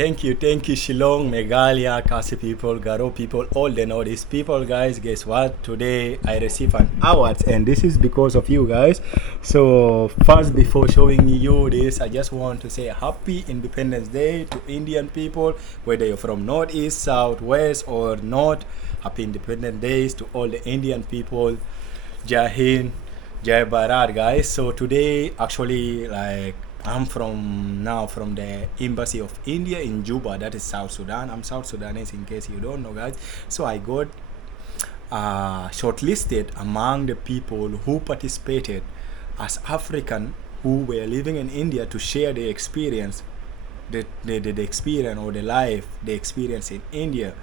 Thank you, Shillong, Meghalaya, Kasi people, Garo people, all the Northeast people, guys. Guess what? Today I received an award, and this is because of you guys. So, first, before showing you this, I just want to say Happy Independence Day to Indian people, whether you're from Northeast, South, West, or North. Happy Independence Days to all the Indian people. Jai Hind, Jai Bharat, guys. So today, actually, like I'm from the Embassy of India in Juba, that is South Sudan. I'm South Sudanese, in case you don't know, guys. So I got shortlisted among the people who participated as African who were living in India to share their experience, the experience or the life they experience in India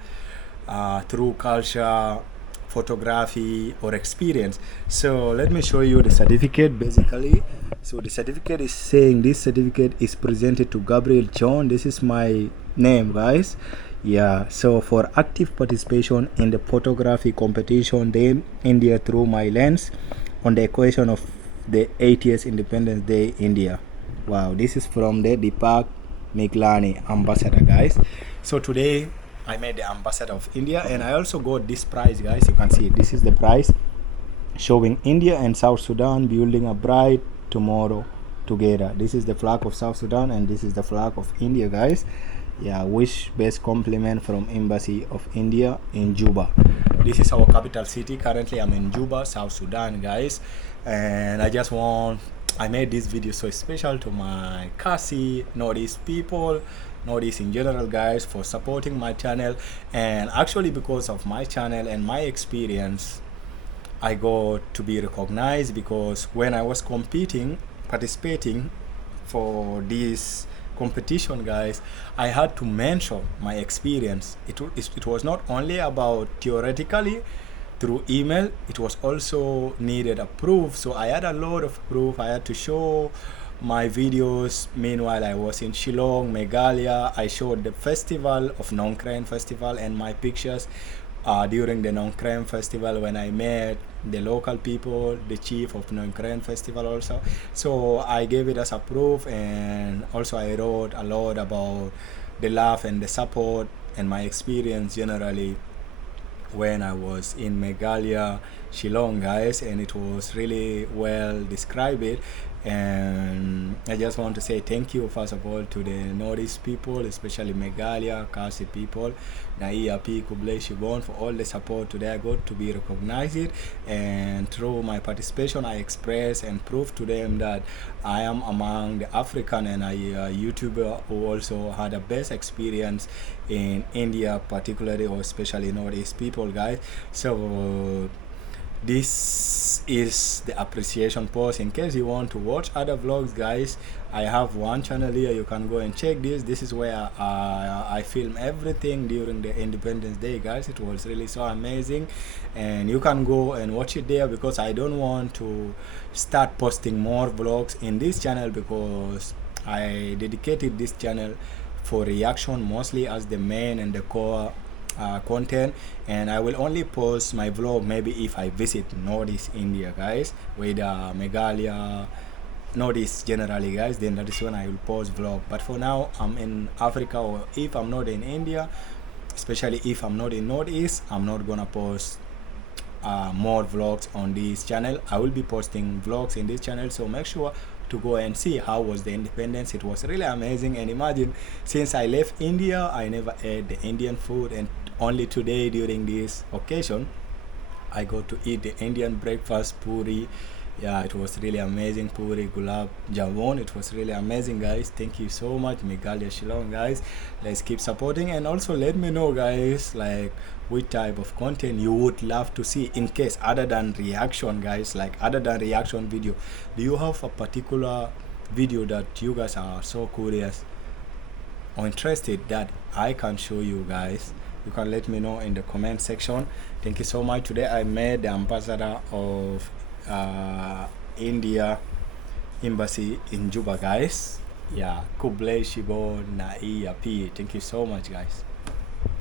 through culture, photography, or experience. So let me show you the certificate basically. So the certificate is saying this certificate is presented to Gabriel John. This is my name, guys. Yeah, so for active participation in the photography competition in India through my lens on the occasion of the 80th Independence Day India. Wow, this is from the Deepak Miglani ambassador, guys. So today I made the ambassador of India, and I also got this prize, guys. You can see this is the prize showing India and South Sudan building a bright tomorrow together. This is the flag of South Sudan, and this is the flag of India, guys. Yeah, wish best compliment from Embassy of India in Juba. This is our capital city. Currently I'm in Juba, South Sudan, guys. And I made this video so special to my Kasi, Northeast people, Northeast in general, guys, for supporting my channel. And actually because of my channel and my experience, I got to be recognized, because when I was participating for this competition, guys, I had to mention my experience. It was not only about theoretically through email, it was also needed a proof. So I had a lot of proof. I had to show my videos. Meanwhile, I was in Shillong, Meghalaya. I showed the festival of Nongkrem festival and my pictures during the Nongkrem festival, when I met the local people, the chief of Nongkrem festival also. So I gave it as a proof, and also I wrote a lot about the love and the support and my experience generally when I was in Meghalaya, Shillong, guys, and it was really well described it. And I just want to say thank you first of all to the Northeast people, especially Meghalaya, Kasi people, Naia P, Kublai Shibon, for all the support today. I got to be recognized, and through my participation I express and prove to them that I am among the African and a YouTuber who also had the best experience in India, particularly or especially Northeast people, guys. So this is the appreciation post. In case you want to watch other vlogs, guys, I have one channel here. You can go and check this is where I film everything during the Independence Day, guys. It was really so amazing, and you can go and watch it there, because I don't want to start posting more vlogs in this channel, because I dedicated this channel for reaction mostly as the main and the core content, and I will only post my vlog maybe if I visit Northeast India, guys, with Meghalaya, Northeast generally, guys. Then that is when I will post vlog. But for now, I'm in Africa, or if I'm not in India, especially if I'm not in Northeast, I'm not gonna post more vlogs on this channel. I will be posting vlogs in this channel, so make sure to go and see how was the independence. It was really amazing. And imagine, since I left India, I never ate the Indian food, and only today during this occasion I got to eat the Indian breakfast, puri. Yeah, it was really amazing. Puri, gulab jamun, it was really amazing, guys. Thank you so much, Meghalaya, Shillong, guys. Let's keep supporting, and also let me know, guys, like which type of content you would love to see, in case other than reaction, guys, like other than reaction video. Do you have a particular video that you guys are so curious or interested that I can show you guys? You can let me know in the comment section. Thank you so much. Today I made the ambassador of India Embassy in Juba, guys. Yeah, Kublai Shibo Nai P. Thank you so much, guys.